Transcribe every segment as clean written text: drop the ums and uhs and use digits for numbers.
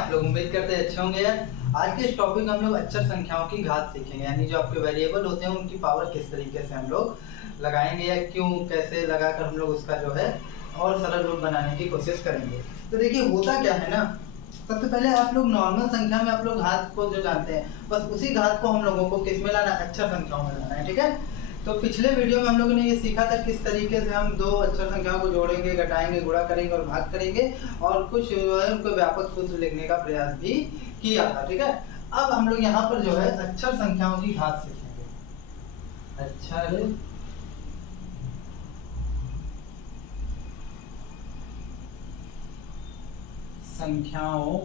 आप लोग? उम्मीद करते हैं अच्छे होंगे यार। आज के इस टॉपिक में हम लोग अक्षर संख्याओं की घात सीखेंगे, यानी जो आपके वेरिएबल होते हैं उनकी पावर किस तरीके से हम लोग लगाएंगे या क्यों कैसे लगाकर हम लोग उसका जो है और सरल रूप बनाने की कोशिश करेंगे। तो देखिए होता क्या है ना, सबसे पहले आप लोग नॉर्मल संख्या में आप लोग घात को जो जानते हैं, बस उसी घात को हम लोगों को किस में लाना है, अक्षर संख्याओं में लाना है। ठीक है, तो पिछले वीडियो में हम लोगों ने ये सीखा था किस तरीके से हम दो अक्षर संख्याओं को जोड़ेंगे, घटाएंगे, गुणा करेंगे और भाग करेंगे, और कुछ जो है उनको व्यापक सूत्र लिखने का प्रयास भी किया था। ठीक है, अब हम लोग यहाँ पर जो है अक्षर संख्याओं की घात सीखेंगे। अक्षर संख्याओं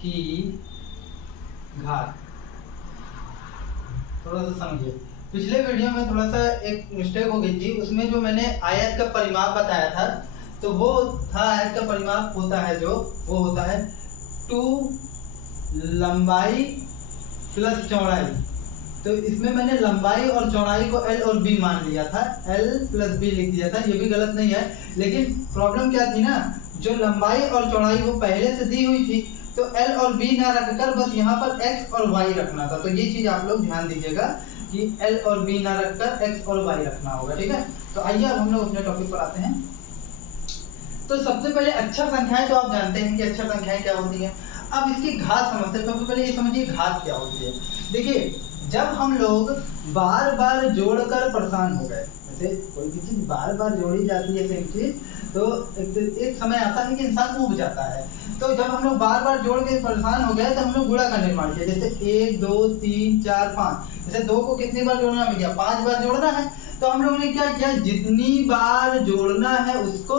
की घात थोड़ा सा समझिए। पिछले वीडियो में थोड़ा सा एक मिस्टेक हो गई थी, उसमें जो मैंने आयत का परिमाप बताया था, तो वो था आयत का परिमाप होता है जो वो होता है 2 लंबाई प्लस चौड़ाई। तो इसमें मैंने लंबाई और चौड़ाई को L और B मान लिया था, L प्लस B लिख दिया था। ये भी गलत नहीं है, लेकिन प्रॉब्लम क्या थी ना, जो लंबाई और चौड़ाई वो पहले से दी हुई थी, तो L और B ना रखकर बस यहाँ पर X और Y रखना था। तो ये चीज़ आप लोग ध्यान दीजिएगा कि L और B ना रखकर X और Y रखना होगा। ठीक है, तो आइए अब हम लोग अपने टॉपिक पर आते हैं। तो सबसे पहले अक्षर संख्याएं तो आप जानते हैं कि अक्षर संख्याएं क्या होती हैं। अब इसकी घात समझते हैं। सबसे पहले ये समझिए घात क्या होती है। देखिए, जब हम लोग बार बार जोड़कर परेशान हो गए, जैसे कोई भी चीज़ बार बार जोड़ी जाती है सेम चीज़, तो एक समय आता है कि इंसान ऊब जाता है। तो जब हम लोग बार बार जोड़ के परेशान हो गए तो हम लोग गुणा का निर्माण किया, जैसे 1 2 3 4 5। जैसे 2 को कितनी बार जोड़ना है भैया, 5 बार जोड़ना है। तो हम लोगों ने क्या किया, जितनी बार जोड़ना है उसको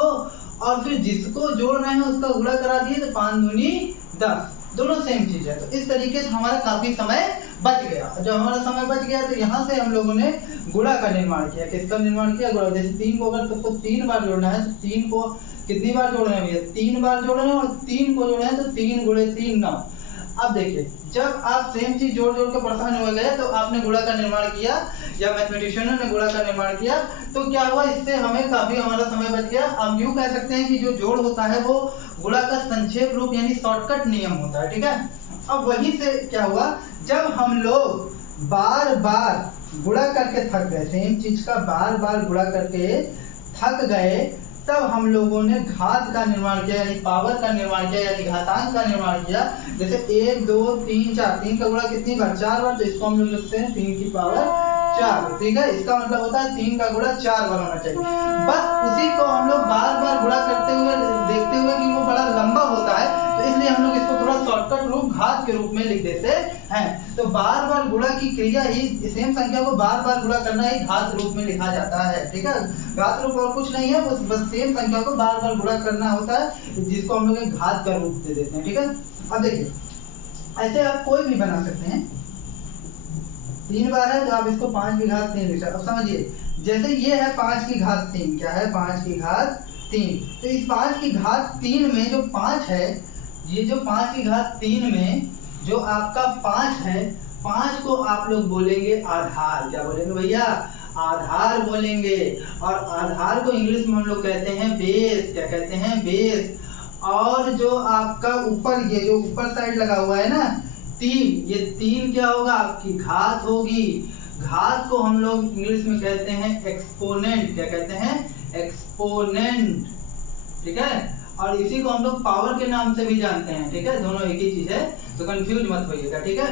और फिर जिसको जोड़ रहे हैं उसका गुणा करा दिए, तो 5 दूनी 10, दोनों सेम चीज है। तो इस तरीके से हमारा काफी समय बच गया। जब हमारा समय बच गया तो यहाँ से हम लोगों ने गुणा का निर्माण किया। किसका निर्माण किया, गुणा। जैसे 3 को अगर सबको 3 बार जोड़ना है तो 3 को कितनी बार जोड़ना है भैया, 3 बार जोड़ना है, और 3 को जोड़ना है तो 3 गुणे 3 9। अब देखिए, जब आप सेम चीज जोड़ जोड़ के परेशान हो गए तो आपने गुणा का निर्माण किया या मैथमेटिशियनों ने गुणा का निर्माण किया, तो क्या हुआ, इससे हमें काफी हमारा समय बच गया। हम यूं कह सकते हैं कि जो जोड़ होता है वो गुणा का संक्षेप रूप यानी शॉर्टकट नियम होता है। ठीक है, अब वहीं से क्या हुआ, जब हम लोग बार बार गुणा करके थक गए, सेम चीज का बार बार गुणा करके थक गए, तब हम लोगों ने घात का निर्माण किया, यानी पावर का निर्माण किया, यानी घातांक का निर्माण किया। जैसे 1 2 3 4, 3 का गुणा कितनी बार, 4 बार, तो इसको हम लोग लिखते हैं 3 की पावर 4। ठीक है, इसका मतलब होता है 3 का गुणा 4 बार होना चाहिए। बस उसी को हम लोग बार बार गुणा करते हुए देखते हुए कि वो बड़ा लंबा होता है, तो इसलिए हम लोग इसको थोड़ा शॉर्टकट रूप घात के रूप में लिख देते हैं। तो बार बार गुणा की क्रिया ही, सेम संख्या को बार बार गुणा करना ही घात रूप में लिखा जाता है। ठीक है, घात रूप और कुछ नहीं है, बस सेम संख्या को बार बार गुणा करना होता है, जिसको हम लोग घात का रूप दे देते हैं। ठीक है, अब देखिए ऐसे आप कोई भी बना सकते हैं। 3 बार है तो आप इसको 5 की घात 3 लिख सकते हैं। अब समझिए, जैसे ये है 5 की घात 3, क्या है 5 की घात 3, तो इस 5 की घात 3 में जो 5 है, ये जो 5 की घात 3 में जो आपका 5 है, 5 को आप लोग बोलेंगे आधार। क्या बोलेंगे भैया, आधार बोलेंगे। और आधार को इंग्लिश में हम लोग कहते हैं बेस। क्या कहते हैं, बेस। और जो आपका ऊपर, ये जो ऊपर साइड लगा हुआ है ना 3, ये 3 क्या होगा, आपकी घात होगी। घात को हम लोग इंग्लिश में कहते हैं एक्सपोनेंट। क्या कहते हैं, एक्सपोनेंट। ठीक है, और इसी को हम लोग पावर के नाम से भी जानते हैं। ठीक है, दोनों एक ही चीज है, तो कंफ्यूज मत होइएगा। ठीक है,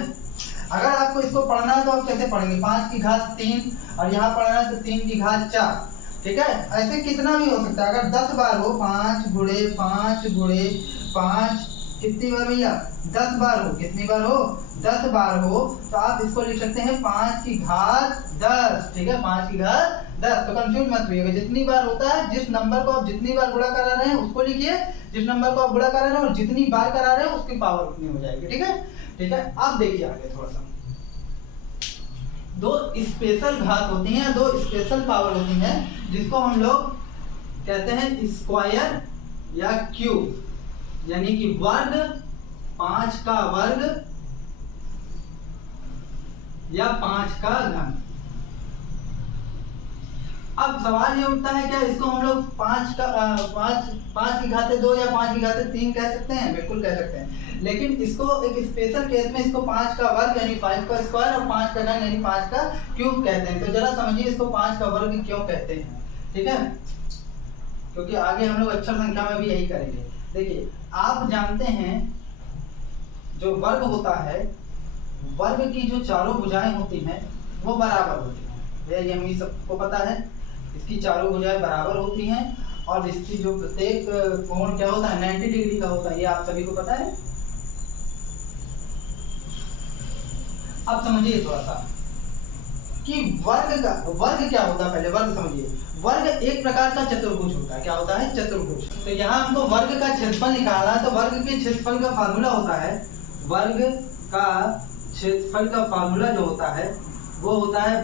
अगर आपको इसको पढ़ना है तो आप कैसे पढ़ेंगे, 5 की घात 3, और यहाँ पढ़ना है तो 3 की घात 4। ठीक है, ऐसे कितना भी हो सकता है। अगर 10 बार हो, 5 गुणे 5 गुणे 5, कितनी बार भैया, 10 बार हो, कितनी बार हो, 10 बार हो, तो आप इसको लिख सकते हैं 5 की घात 10। ठीक है, 5 की घात 10। तो कंफ्यूज मत होइएगा, जितनी बार होता है, जिस नंबर को आप जितनी बार गुणा करा रहे हैं उसको लिखिए, जिस नंबर को आप गुणा करा रहे हैं और जितनी बार करा रहे हैं उसकी पावर उतनी हो जाएगी। ठीक है, ठीक है, आप देखिए आगे थोड़ा सा। 2 स्पेशल घात होती हैं, 2 स्पेशल पावर होती हैं, जिसको हम लोग कहते हैं स्क्वायर या क्यूब, यानी कि वर्ग, 5 का वर्ग या 5 का घन। अब सवाल ये उठता है क्या इसको हम लोग 5 की घाते 2 या 5 की घाते 3 कह सकते हैं? बिल्कुल कह सकते हैं, लेकिन इसको एक स्पेशल केस में इसको 5 का वर्ग यानी 5 का स्क्वायर और 5 का घन यानी 5 का क्यूब कहते हैं। तो जरा समझिए इसको 5 का वर्ग क्यों कहते हैं, ठीक है, क्योंकि आगे हम लोग अक्षर संख्या में भी यही करेंगे। देखिए आप जानते हैं जो वर्ग होता है, वर्ग की जो चारों भुजाएं होती हैं वो बराबर होती हैं, ये हमें सबको पता है। इसकी चारों भुजाएं बराबर होती हैं और इसकी जो प्रत्येक कोण क्या होता है 90 डिग्री का होता है, ये आप सभी को पता है। अब समझिए थोड़ा सा कि वर्ग क्या होता है, पहले वर्ग समझिए। वर्ग एक प्रकार का चतुर्भुज होता है, क्या होता है? चतुर्भुज। तो यहाँ हमको वर्ग का क्षेत्रफल निकालना है, तो वर्ग के क्षेत्रफल का फार्मूला होता है, वर्ग का क्षेत्रफल का फार्मूला जो होता है वो होता है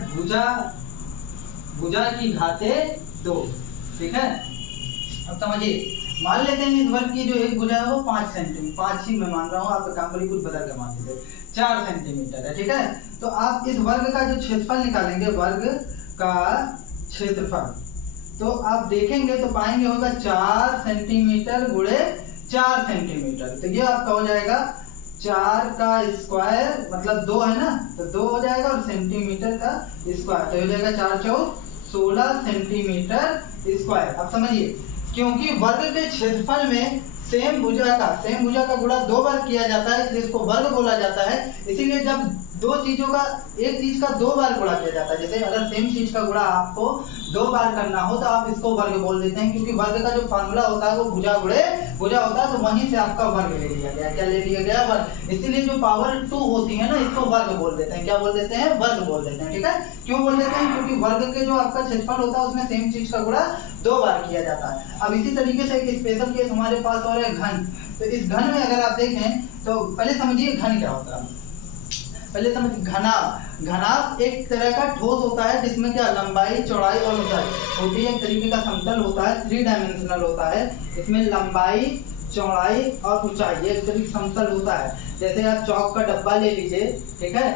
भुजा की घाते 2, ठीक है। अब समझिए, मान लेते हैं इस वर्ग की जो एक भुजा है वो 5 सेंटीमीटर, 5 ही मैं मान रहा हूँ, आपका काम करिए कुछ बदल के मान लीजिए 4 सेंटीमीटर है, ठीक है। तो आप इस वर्ग का जो क्षेत्रफल निकालेंगे, वर्ग का क्षेत्रफल, तो आप देखेंगे तो पाएंगे होगा 4 सेंटीमीटर गुणे 4 सेंटीमीटर, तो ये आपका हो जाएगा 4 का स्क्वायर मतलब 2 है ना, तो 2 हो जाएगा और सेंटीमीटर का स्क्वायर, तो हो जाएगा 4 चौक 16 सेंटीमीटर स्क्वायर। अब समझिए, क्योंकि वर्ग के क्षेत्रफल में सेम भुजा का गुणा 2 बार किया जाता है, इसलिए इसको वर्ग बोला जाता है। इसीलिए जब दो चीजों का, एक चीज का 2 बार गुणा किया जाता है, जैसे अगर सेम चीज का गुणा आपको 2 बार करना हो तो आप इसको वर्ग बोल देते हैं, क्योंकि वर्ग का जो फार्मूला होता है वो भुजा गुणे भुजा होता है, तो वहीं से आपका वर्ग ले लिया गया। क्या ले लिया गया? वर्ग। इसीलिए जो पावर 2 होती है ना, इसको वर्ग बोल देते हैं। क्या बोल देते हैं? वर्ग बोल देते हैं, ठीक है। क्यों बोल देते हैं? क्योंकि वर्ग के जो आपका क्षेत्रफल होता है उसमें सेम चीज का गुणा 2 बार किया जाता है। अब इसी तरीके से एक स्पेशल केस हमारे पास और है घन। तो इस घन में अगर आप देखें तो पहले समझिए घन क्या होता है। पहले समझिए घनाभ। घनाभ एक तरह का ठोस होता है जिसमें क्या लंबाई, चौड़ाई और ऊंचाई होती है। एक तरीके का समतल होता है, 3 डायमेंशनल होता है। इसमें लंबाई, चौड़ाई और ऊंचाई एक तरीके समतल होता है। जैसे आप चौक का डब्बा ले लीजिए, ठीक है,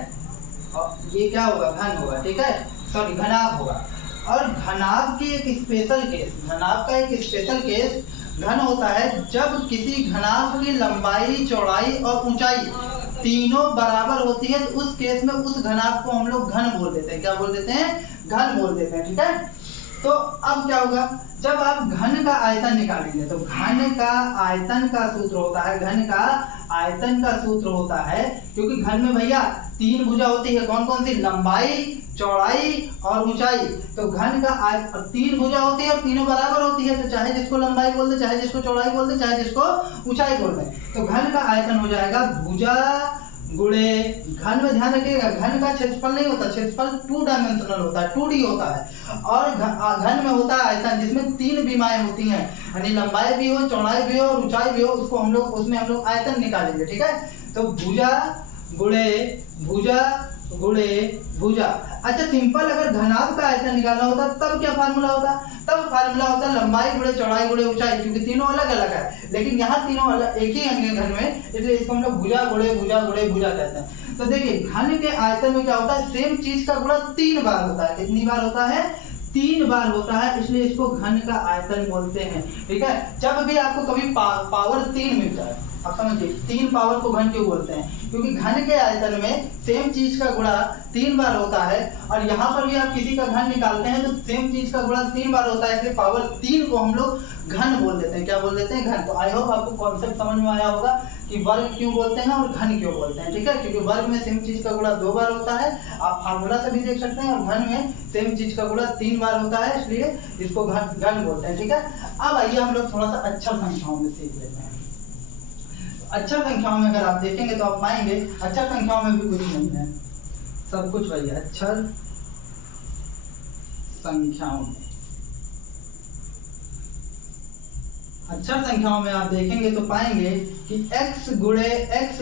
और ये क्या होगा? घन होगा, ठीक है, सॉरी घनाभ होगा। और घनाभ की एक स्पेशल केस, घनाभ का एक स्पेशल केस घन होता है जब किसी घनाभ की लंबाई, चौड़ाई और ऊंचाई तीनों बराबर होती है, तो उस केस में उस घनाभ को हम लोग घन बोल देते हैं। क्या बोल देते हैं? घन बोल देते हैं, ठीक है। तो अब क्या होगा, जब आप घन का आयतन निकालेंगे तो घन का आयतन का सूत्र होता है, घन का आयतन का सूत्र होता है, क्योंकि घन में भैया 3 भुजा होती है। कौन कौन सी? लंबाई, चौड़ाई और ऊंचाई। तो घन का 3 भुजा होती है और तीनों बराबर होती है, तो चाहे जिसको लंबाई बोल दे, चाहे जिसको चौड़ाई बोल दे, चाहे जिसको ऊंचाई बोल दे। तो घन का आयतन हो जाएगा भुजा गुणे घन में ध्यान रखिएगा, घन का क्षेत्रफल नहीं होता, क्षेत्रफल 2 डायमेंशनल होता है, 2D होता है। और घन में होता है आयतन, जिसमें 3 विमाएं होती हैं, यानी लंबाई भी हो, चौड़ाई भी हो और ऊंचाई भी हो, उसको हम लोग उसमें हम लोग आयतन निकालेंगे, ठीक है। तो भुजा गुणे भुजा। अच्छा, सिंपल अगर घनाभ का आयतन निकालना होता तब क्या फार्मूला होता? तब फार्मूला होता लंबाई गुणे चौड़ाई गुणे ऊंचाई, क्योंकि तीनों अलग अलग है, लेकिन यहाँ तीनों अलग एक ही अंग घन में, इसलिए इसको हम लोग भुजा गुणे भुजा कहते हैं। तो देखिए घन के आयतन में क्या होता है? सेम चीज का गुणा 3 बार होता है। कितनी बार होता है? 3 बार होता है, इसलिए इसको घन का आयतन बोलते हैं, ठीक है। जब भी आपको कभी पावर 3 मिलता है, अब समझिए 3 पावर को घन क्यों बोलते हैं? क्योंकि घन के आयतन में सेम चीज का गुणा 3 बार होता है, और यहाँ पर भी आप किसी का घन निकालते हैं तो सेम चीज का गुणा 3 बार होता है, इसलिए पावर 3 को हम लोग घन बोल देते हैं। क्या बोल देते हैं? घन। तो आई होप आपको कॉन्सेप्ट समझ में आया होगा कि वर्ग क्यों बोलते हैं और घन क्यों बोलते हैं, ठीक है। क्योंकि वर्ग में सेम चीज का गुणा 2 बार होता है, आप फार्मूला से भी देख सकते हैं, और घन में सेम चीज का गुणा 3 बार होता है, इसलिए इसको घन बोलते हैं, ठीक है। अब आइए हम लोग थोड़ा सा अक्षर संख्याओं में सीख लेते हैं। अक्षर संख्याओं में अगर आप देखेंगे तो आप पाएंगे अक्षर संख्याओं में भी कुछ नहीं है, सब कुछ वही है। अक्षर संख्याओं में, अक्षर संख्याओं में आप देखेंगे तो पाएंगे कि x गुणे x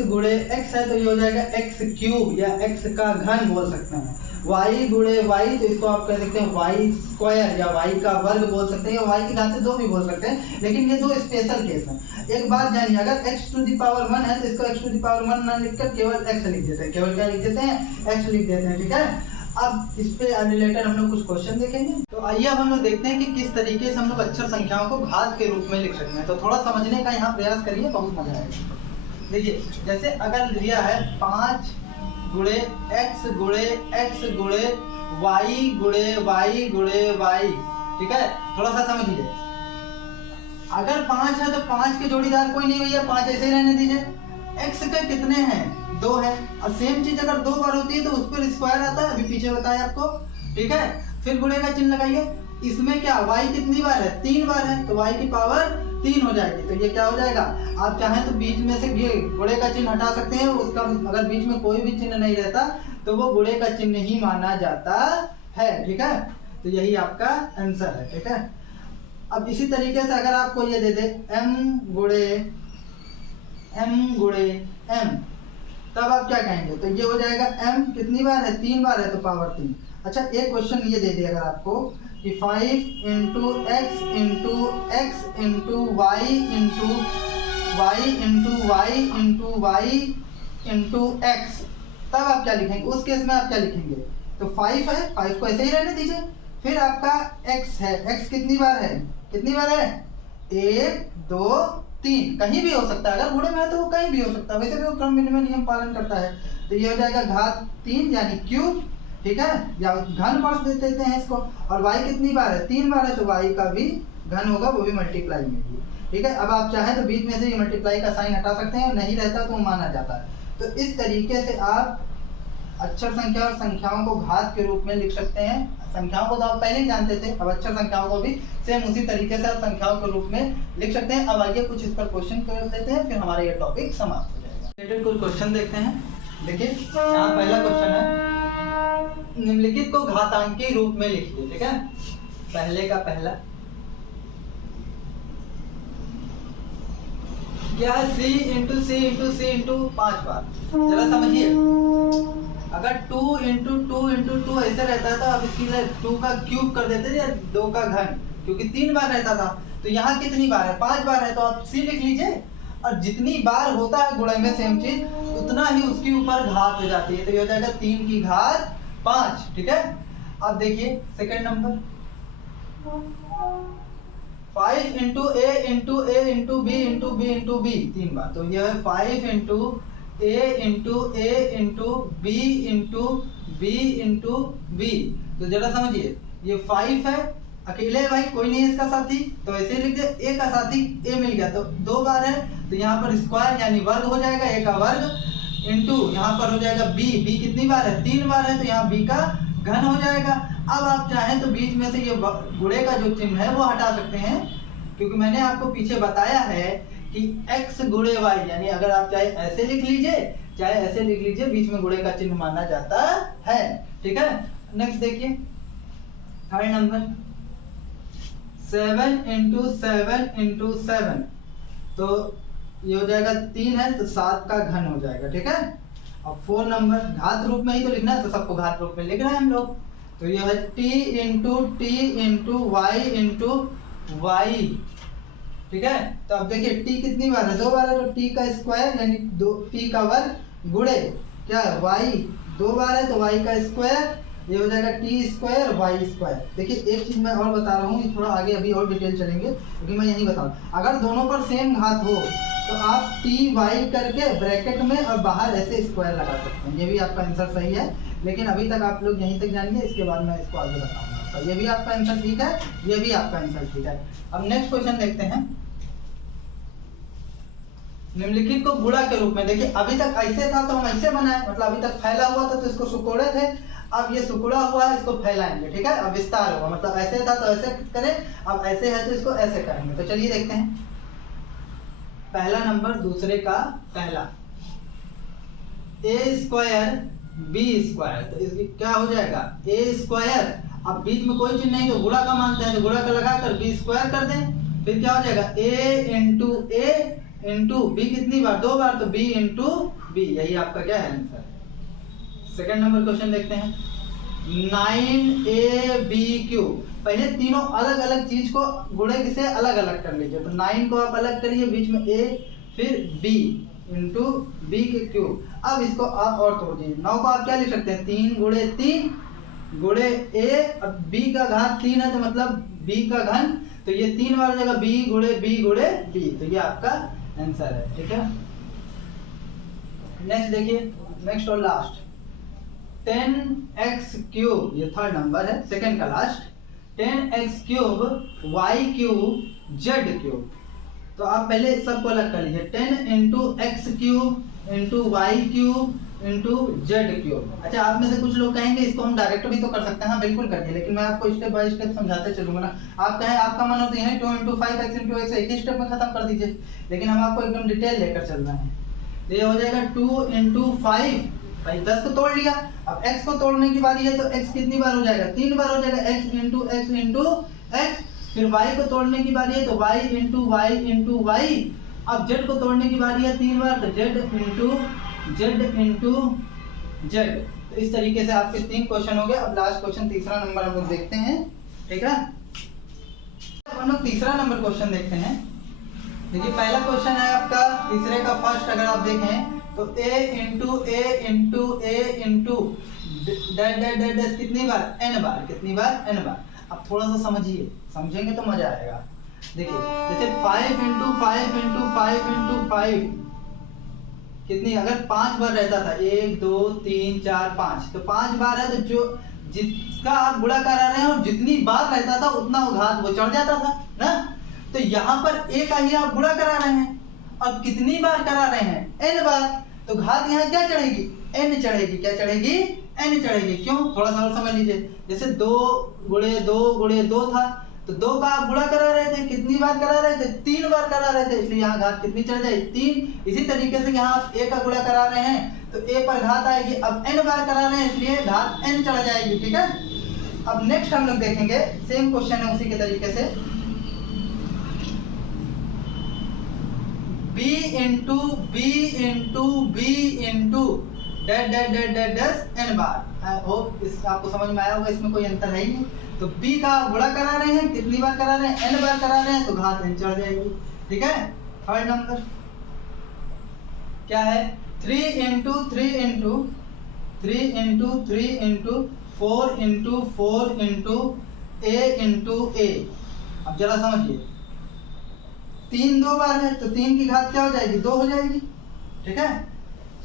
है, तो ये हो जाएगा x क्यूब या x का घन बोल सकते हैं। y गुणे y, तो इसको आप कह सकते हैं y स्क्वायर या y का वर्ग बोल सकते हैं, y की घात 2 भी बोल सकते हैं, लेकिन ये 2 स्पेशल केस हैं। एक बात जानिए, अगर x टू द पावर 1 है तो इसको x टू द पावर 1 ना लिखकर केवल x लिख देते हैं। केवल क्या लिख देते हैं? x लिख देते हैं, ठीक है। अब इस पे रिलेटेड हम लोग कुछ क्वेश्चन देखेंगे। तो आइए अब हम लोग देखते हैं कि किस तरीके से हम लोग अक्षर संख्याओं को घात के रूप में लिख सकते हैं। तो थोड़ा समझने का यहाँ प्रयास करिए, बहुत मजा आएगा। देखिए जैसे अगर दिया है 5 गुणे x गुणे x गुणे y गुणे y गुणे y, ठीक है, थोड़ा सा समझिए। अगर 5 है तो 5 के जोड़ीदार कोई नहीं भैया, 5 ऐसे ही रहने दीजिए। x के कितने हैं, 2 है, और सेम चीज अगर 2 बार होती है तो उस पर स्क्वायर आता है, अभी पीछे बताया आपको, ठीक है। फिर गुणे का चिन्ह लगाइए। इसमें क्या y कितनी बार है, 3 बार है, तो y की पावर 3 हो जाएगी। तो ये क्या हो जाएगा, आप चाहें तो बीच में से ये गुणे का चिन्ह हटा सकते हैं, उसका अगर बीच में कोई भी चिन्ह नहीं रहता तो वो गुणे का चिन्ह ही माना जाता है, ठीक है। तो यही आपका आंसर है, ठीक है। अब इसी तरीके से अगर आपको ये दे दे m गुणे m, तब आप क्या कहेंगे, तो ये हो जाएगा m कितनी बार है, 3 बार है, तो पावर 3। अच्छा एक क्वेश्चन ये दे दे अगर आपको कि 5 into x into x into y into y into y into y into x, तब आप क्या लिखेंगे, उस केस में आप क्या लिखेंगे, तो 5 है, 5 को ऐसे ही रहने दीजिए। फिर आपका x है, x कितनी बार है, कितनी बार है, 1 2 3, कहीं भी हो सकता है, अगर गुणे में है तो वो कहीं भी हो सकता है, वैसे भी वो क्रम विनिमय नियम पालन करता है। तो ये हो जाएगा घात 3 यानी क्यूब, ठीक है, या घन पढ़ देते हैं इसको। और y कितनी बार है, 3 बार है, तो y का भी घन होगा, वो भी मल्टीप्लाई में ही, ठीक है। अब आप चाहें तो बीच में से ये मल्टीप्लाई का साइन हटा सकते हैं, नहीं रहता तो माना जाता है। तो इस तरीके से आप अक्षर संख्या और संख्याओं को घात के रूप में लिख सकते हैं। संख्याओं को तो आप पहले ही जानते थे, अब अक्षर संख्याओं को भी सेम उसी तरीके से आप संख्याओं के रूप में लिख सकते हैं। अब आइए कुछ इस पर क्वेश्चन कर लेते हैं, फिर हमारा ये टॉपिक समाप्त हो जाएगा। रिलेटेड कुछ क्वेश्चन देखते हैं। देखिए यहाँ पहला क्वेश्चन है, निम्नलिखित को घातांकी रूप में लिखिए, ठीक है। पहले का पहला क्या है, c इंटू सी इंटू सी इंटू 5 बार। जरा समझिए, अगर 2 इंटू 2 इंटू 2 ऐसे रहता है तो आप इसकी 2 का क्यूब कर देते थे या 2 का घन, क्योंकि 3 बार रहता था। तो यहाँ कितनी बार है, 5 बार है, तो आप c लिख लीजिए। और जितनी बार होता है गुणे में सेम चीज, उतना ही उसके ऊपर घात हो जाती है। तो ये हो जाएगा 3 की घात 5, ठीक है। अब देखिए second number, 5 into a into a into b into b into b, 3 बार। तो यह है 5 into a into a into b into b into b। तो जरा समझिए, ये 5 है, अकेले है भाई, कोई नहीं है इसका साथी, तो ऐसे ही लिख दे, a का साथी a मिल गया, तो 2 बार है, तो यहाँ पर स्क्वायर यानी वर्ग हो जाएगा, a का वर्ग इंटू यहाँ पर हो जाएगा b, b कितनी बार है, 3 बार है, तो यहाँ b का घन हो जाएगा। अब आप चाहें तो बीच में से ये गुणे का जो चिन्ह है वो हटा सकते हैं, क्योंकि मैंने आपको पीछे बताया है कि x गुणे y, यानी अगर आप चाहे ऐसे लिख लीजिए चाहे ऐसे लिख लीजिए, बीच में गुणे का चिन्ह माना जाता है, ठीक है। नेक्स्ट देखिए थर्ड नंबर, 7 इंटू 7 इंटू 7, तो ये हो जाएगा 3 है, तो 7 का घन हो जाएगा, ठीक है। अब 4 नंबर, घात रूप में ही तो लिखना है, तो सबको घात रूप में लिख रहे हैं हम लोग। तो ये है t into y into y, ठीक है। तो अब देखिए t कितनी बार है, 2 बार है, तो t का स्क्वायर यानी t का वर्ग गुणे क्या है y, 2 बार है, तो y का स्क्वायर, ये हो जाएगा t स्क्वायर y स्क्वायर। देखिए एक चीज मैं और बता रहा हूँ, ये थोड़ा आगे अभी और डिटेल चलेंगे, क्योंकि मैं यही बताऊँ, अगर दोनों पर सेम घात हो तो आप t y करके ब्रैकेट में और बाहर ऐसे स्क्वायर लगा सकते हैं, ये भी आपका आंसर सही है। लेकिन अभी तक आप लोग यहीं तक जानिए, इसके बाद मैं इसको आगे बताऊंगा। तो ये भी आपका आंसर ठीक है, ये भी आपका आंसर ठीक है। अब नेक्स्ट क्वेश्चन देखते हैं, निम्नलिखित को गुणा के रूप में। देखिए अभी तक ऐसे था तो हम ऐसे बनाए, मतलब अभी तक फैला हुआ था तो इसको सुकोड़े थे, अब ये सुकुड़ा हुआ है, इसको फैलाएंगे, ठीक है। अब विस्तार होगा, मतलब ऐसे था तो ऐसे करें, अब ऐसे है तो इसको ऐसे करेंगे। तो चलिए देखते हैं, पहला नंबर दूसरे का पहला, a स्क्वायर b स्क्वायर, तो इसकी क्या हो जाएगा, a स्क्वायर, अब बीच में कोई चीज नहीं तो गुणा का मानते हैं, तो गुणा का लगाकर b स्क्वायर कर दें, फिर क्या हो जाएगा a into a into b, कितनी बार, 2 बार, तो b इंटू b, यही आपका क्या है आंसर। सेकंड नंबर क्वेश्चन देखते हैं, 9ab3, पहले तीनों अलग अलग चीज को गुणे से अलग अलग कर लीजिए। तो 9 को आप अलग करिए, बीच में a, फिर b इंटू b के क्यूब। अब इसको आप और तोड़ दीजिए, 9 को आप क्या लिख सकते हैं, 3 गुणे 3 गुणे a, अब b का घात 3 है तो मतलब b का घन, तो ये 3 बार हो जाएगा b गुणे b, तो ये आपका आंसर है। ठीक है, नेक्स्ट देखिए, नेक्स्ट और लास्ट 10x क्यूब, ये थर्ड नंबर है, सेकंड का last, 10x cube y cube z cube. तो आप पहले सबको अलग कर लीजिए, 10 into x cube into y cube into z cube. अच्छा, आप में से कुछ लोग कहेंगे इसको हम डायरेक्ट भी तो कर सकते हैं, हाँ बिल्कुल करिए, लेकिन मैं आपको स्टेप बाय स्टेप समझाते चलूंगा ना। आप कहें आपका मन हो तो यही 2 इंटू 5x इंटू एक्स एक ही स्टेप में खत्म कर दीजिए, लेकिन हम आपको एकदम डिटेल लेकर चल रहे हैं। तो ये हो जाएगा 2 इंटू 5, भाई 10 को तोड़ लिया, अब x को तोड़ने की बारी है तो x कितनी बार हो जाएगा, 3 बार हो जाएगा, x इंटू x। फिर y को तोड़ने की बारी है तो y इंटू y। अब z को तोड़ने की बारी है 3 बार, तो z इंटू z। तो इस तरीके से आपके 3 क्वेश्चन हो गए। अब लास्ट क्वेश्चन तीसरा नंबर हम लोग देखते हैं। ठीक है, हम लोग तीसरा नंबर क्वेश्चन देखते हैं। देखिए, पहला क्वेश्चन है आपका तीसरे का फर्स्ट, अगर आप देखें तो a इंटू डैश कितनी बार, n बार, कितनी बार, n बार। अब थोड़ा सा समझिए, समझेंगे तो मजा आएगा। देखिए, जैसे 5 इंटू 5 कितनी, अगर 5 बार रहता था, 1 2 3 4 5, तो 5 बार है तो जो जिसका आप गुणा करा रहे हैं और जितनी बार रहता था उतना वो घात वो चढ़ जाता था ना। तो यहाँ पर a का ही आप गुणा करा रहे हैं और कितनी बार करा रहे हैं, n बार, तो घात यहाँ क्या चढ़ेगी, n चढ़ेगी। क्या चढ़ेगी, n चढ़ेगी। क्यों, थोड़ा सा और समझ लीजिए। जैसे 2 गुणे 2 था, तो 2 का आप गुणा करा रहे थे, कितनी बार करा रहे थे, 3 बार करा रहे थे, इसलिए यहाँ घात कितनी चढ़ जाएगी, 3। इसी तरीके से यहाँ आप a का गुणा करा रहे हैं तो a पर घात आएगी, अब n बार करा रहे हैं इसलिए घात n चढ़ जाएगी। ठीक है, अब नेक्स्ट हम लोग देखेंगे, सेम क्वेश्चन है उसी के तरीके से, b into dash n bar. I hope इस आपको समझ में आया होगा, इसमें कोई अंतर है ही नहीं। तो b का गुणा करा रहे हैं, कितनी बार करा रहे हैं, n बार करा रहे हैं, तो घात n चढ़ जाएगी। ठीक है, थर्ड नंबर क्या है, 3 इंटू 4 इंटू a। अब जरा समझिए, 3 2 बार है तो 3 की घात क्या हो जाएगी, 2 हो जाएगी। ठीक है,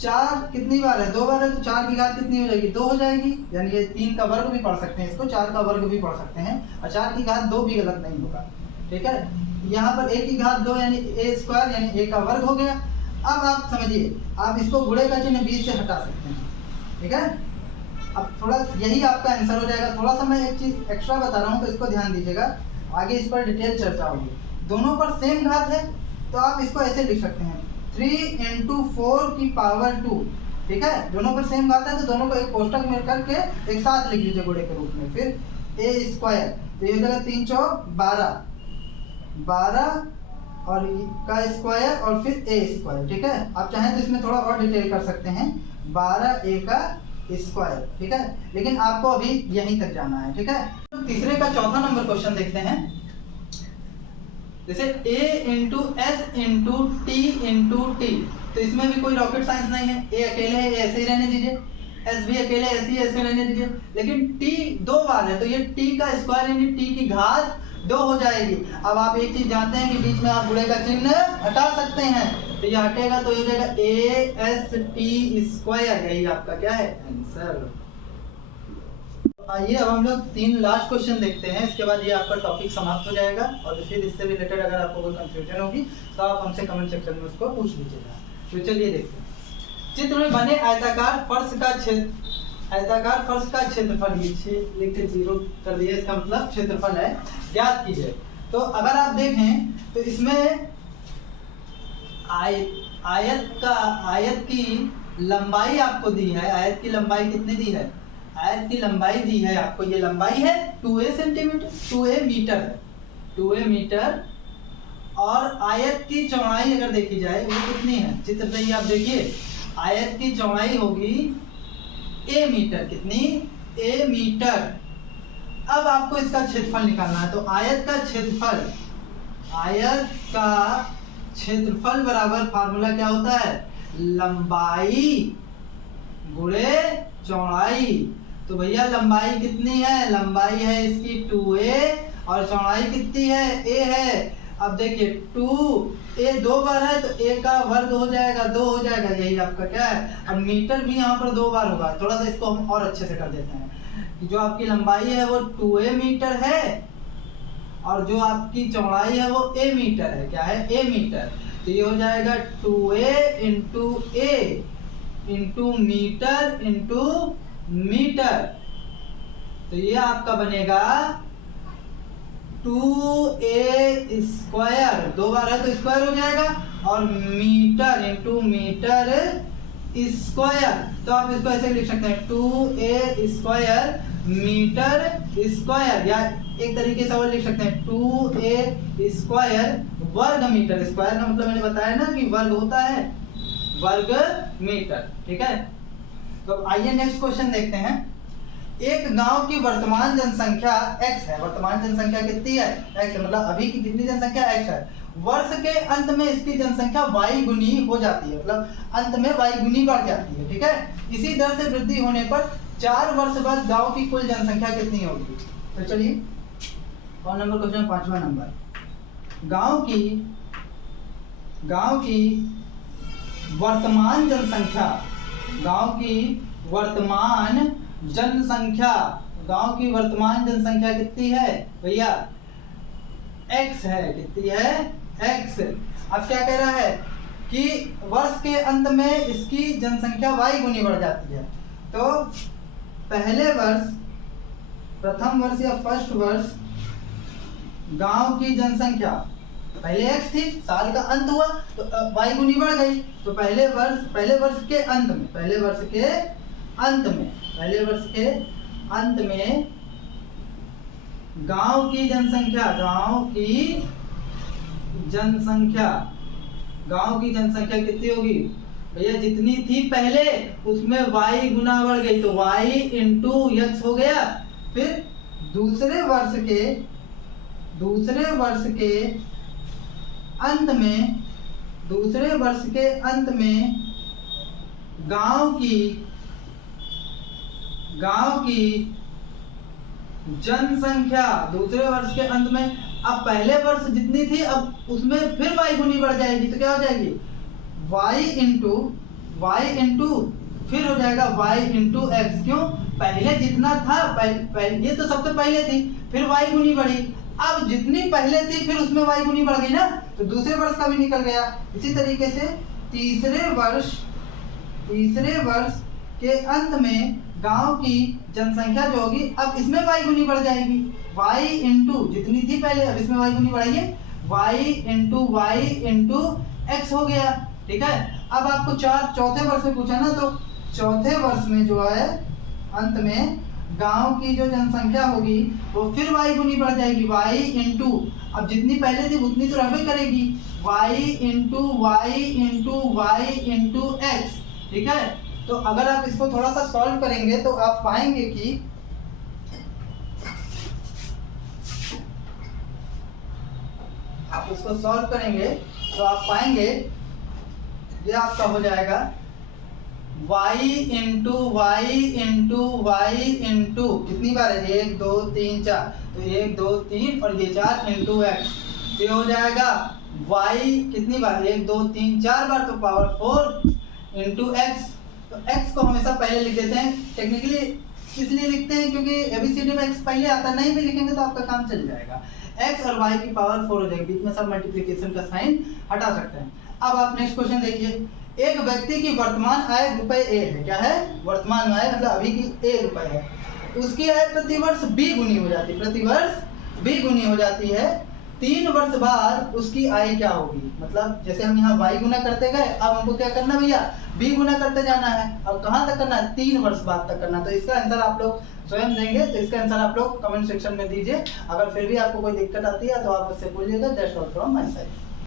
4 कितनी बार है, 2 बार है तो 4 की घात कितनी हो जाएगी, 2 हो जाएगी। यानी ये 3 का वर्ग भी पढ़ सकते हैं, इसको 4 का वर्ग भी पढ़ सकते हैं, और 4 की घात 2 भी गलत नहीं होगा। ठीक है, यहाँ पर a की घात 2 यानी a स्क्वायर यानी a का वर्ग हो गया। अब आप समझिए, आप इसको गुणे का चिन्ह बीच से हटा सकते हैं। ठीक है, अब थोड़ा यही आपका आंसर हो जाएगा। थोड़ा सा मैं एक चीज एक्स्ट्रा बता रहा हूँ तो इसको ध्यान दीजिएगा, आगे इस पर डिटेल चर्चा होगी। दोनों पर सेम घात है तो आप इसको ऐसे लिख सकते हैं, 3 इंटू 4 की पावर 2। ठीक है, दोनों पर सेम घात है तो दोनों को एक कोष्टक में करके एक साथ लिख लीजिए गुणे के रूप में। फिर a स्क्वायर, तो ये हो जाएगा 3 चौक 12 और का स्क्वायर और फिर a स्क्वायर। ठीक है, आप चाहें तो इसमें थोड़ा और डिटेल कर सकते हैं, 12a का स्क्वायर। ठीक है, लेकिन आपको अभी यहीं तक जाना है। ठीक है, तीसरे का चौथा नंबर क्वेश्चन देखते हैं। जैसे a into s into t, तो इसमें भी कोई रॉकेट साइंस नहीं है। a अकेले है, ऐसे ही रहने दीजिए, s भी अकेले ऐसे रहने दीजिए। लेकिन t 2 बार है तो ये t का स्क्वायर यानी t की घात 2 हो जाएगी। अब आप एक चीज जानते हैं कि बीच में आप गुणे का चिन्ह हटा सकते हैं, तो ये हटेगा तो ये हो जाएगा a s t स्क्वायर। यही आपका क्या है, आंसर। आइए अब हम लोग 3 लास्ट क्वेश्चन देखते हैं, इसके बाद ये आपका टॉपिक समाप्त हो जाएगा। और फिर इससे रिलेटेड अगर आपको कोई कंफ्यूजन होगी तो आप हमसे कमेंट सेक्शन में उसको पूछ लीजिएगा। तो चलिए देखते हैं। चित्र में बने आयताकार फर्श का क्षेत्रफल, लिखते 0 कर दिया, इसका मतलब क्षेत्रफल है, ज्ञात कीजिए। तो अगर आप देखें तो इसमें आयत की लंबाई आपको दी है। आयत की लंबाई कितनी दी है, आयत की लंबाई दी है आपको, ये लंबाई है 2a सेंटीमीटर, 2a मीटर है, 2a मीटर। और आयत की चौड़ाई अगर देखी जाए वो कितनी है, चित्र से ही आप देखिए, आयत की चौड़ाई होगी a मीटर। कितनी, a मीटर। अब आपको इसका क्षेत्रफल निकालना है, तो आयत का क्षेत्रफल बराबर फार्मूला क्या होता है, लंबाई गुणे चौड़ाई। तो भैया लंबाई कितनी है, लंबाई है इसकी 2a और चौड़ाई कितनी है, a है। अब देखिए 2a 2 बार है तो a का वर्ग हो जाएगा 2 हो जाएगा, यही आपका क्या है। और मीटर भी यहाँ पर 2 बार होगा। थोड़ा सा इसको हम और अच्छे से कर देते हैं कि जो आपकी लंबाई है वो 2a मीटर है और जो आपकी चौड़ाई है वो a मीटर है। क्या है, a मीटर। तो ये हो जाएगा 2a into a into metre into metre. तो ये आपका बनेगा 2a स्क्वायर, 2 बार है तो स्क्वायर हो जाएगा, और मीटर इंटू मीटर स्क्वायर। तो आप इसको ऐसे लिख सकते हैं 2a स्क्वायर मीटर स्क्वायर, या एक तरीके से और लिख सकते हैं 2a स्क्वायर वर्ग मीटर। स्क्वायर का मतलब मैंने बताया ना कि वर्ग होता है वर्ग मीटर। ठीक है, तो आइए नेक्स्ट क्वेश्चन देखते हैं। एक गांव की वर्तमान जनसंख्या x है। वर्तमान जनसंख्या कितनी है, x है, मतलब अभी की कितनी जनसंख्या x है। वर्ष के अंत में इसकी जनसंख्या y गुनी हो जाती है, मतलब अंत में y गुनी बढ़ जाती है। ठीक है, इसी दर से वृद्धि होने पर 4 वर्ष बाद गांव की कुल जनसंख्या कितनी होगी। तो चलिए कौन नंबर क्वेश्चन, 5वां नंबर। गांव की वर्तमान जनसंख्या, गांव की वर्तमान जनसंख्या, गांव की वर्तमान जनसंख्या कितनी है भैया, x है। कितनी है, x। अब क्या कह रहा है कि वर्ष के अंत में इसकी जनसंख्या y गुनी बढ़ जाती है। तो पहले वर्ष, प्रथम वर्ष या फर्स्ट वर्ष गांव की जनसंख्या पहले x थी, साल का अंत हुआ तो y गुनी बढ़ गई। तो पहले वर्ष के अंत में गांव की जनसंख्या कितनी होगी भैया, जितनी थी पहले उसमें y गुना बढ़ गई तो y इंटू x हो गया। फिर दूसरे वर्ष के अंत में गांव की जनसंख्या, दूसरे वर्ष के अंत में, अब पहले वर्ष जितनी थी अब उसमें फिर y गुनी बढ़ जाएगी। तो क्या हो जाएगी, y इंटू फिर हो जाएगा y इंटू x। क्यों, पहले जितना था ये तो सबसे पहले थी, फिर y गुनी बढ़ी। अब जितनी पहले थी फिर उसमें y गुनी बढ़ गई ना, तो दूसरे वर्ष का भी निकल गया। इसी तरीके से तीसरे वर्ष के अंत में गांव की जनसंख्या जो होगी अब इसमें y गुनी बढ़ जाएगी। y इंटू जितनी थी पहले अब इसमें y गुनी बढ़ाइए, y इंटू x हो गया। ठीक है, अब आपको चौथे वर्ष में पूछा ना, तो चौथे वर्ष में जो है अंत में गांव की जो जनसंख्या होगी वो फिर y गुनी बढ़ जाएगी। y इंटू अब जितनी पहले थी उतनी तो रहबे करेगी, y इंटू x। ठीक है, तो अगर आप इसको थोड़ा सा सॉल्व करेंगे तो आप पाएंगे कि ये आपका हो जाएगा y इंटू कितनी बार है, 1 2 3 4, तो 1 2 3 और ये 4 इंटू x। ये हो जाएगा y कितनी बार, 1 2 3 4 बार, तो पावर 4 इंटू x। तो x को हमेशा पहले लिख देते हैं, टेक्निकली इसलिए लिखते हैं क्योंकि एबीसीडी में x पहले आता है, नहीं भी लिखेंगे तो आपका काम चल जाएगा। x और y की पावर 4 हो जाएगी, बीच में सब मल्टीप्लिकेशन का साइन हटा सकते हैं। अब आप नेक्स्ट क्वेश्चन देखिए। एक व्यक्ति की वर्तमान आय रुपए a है। क्या है, वर्तमान आय मतलब अभी की a रुपए है। उसकी आय प्रतिवर्ष b गुनी हो जाती है। 3 वर्ष बाद उसकी आय क्या होगी, मतलब जैसे हम यहाँ y गुना करते गए, अब हमको क्या करना भैया, b गुना करते जाना है। अब कहाँ तक करना है, 3 वर्ष बाद तक करना है। तो इसका आंसर आप लोग स्वयं देंगे, तो इसका आंसर आप लोग कमेंट सेक्शन में दीजिए। अगर फिर भी आपको कोई दिक्कत आती है तो आप उससे बोलिएगा। That's all from my side.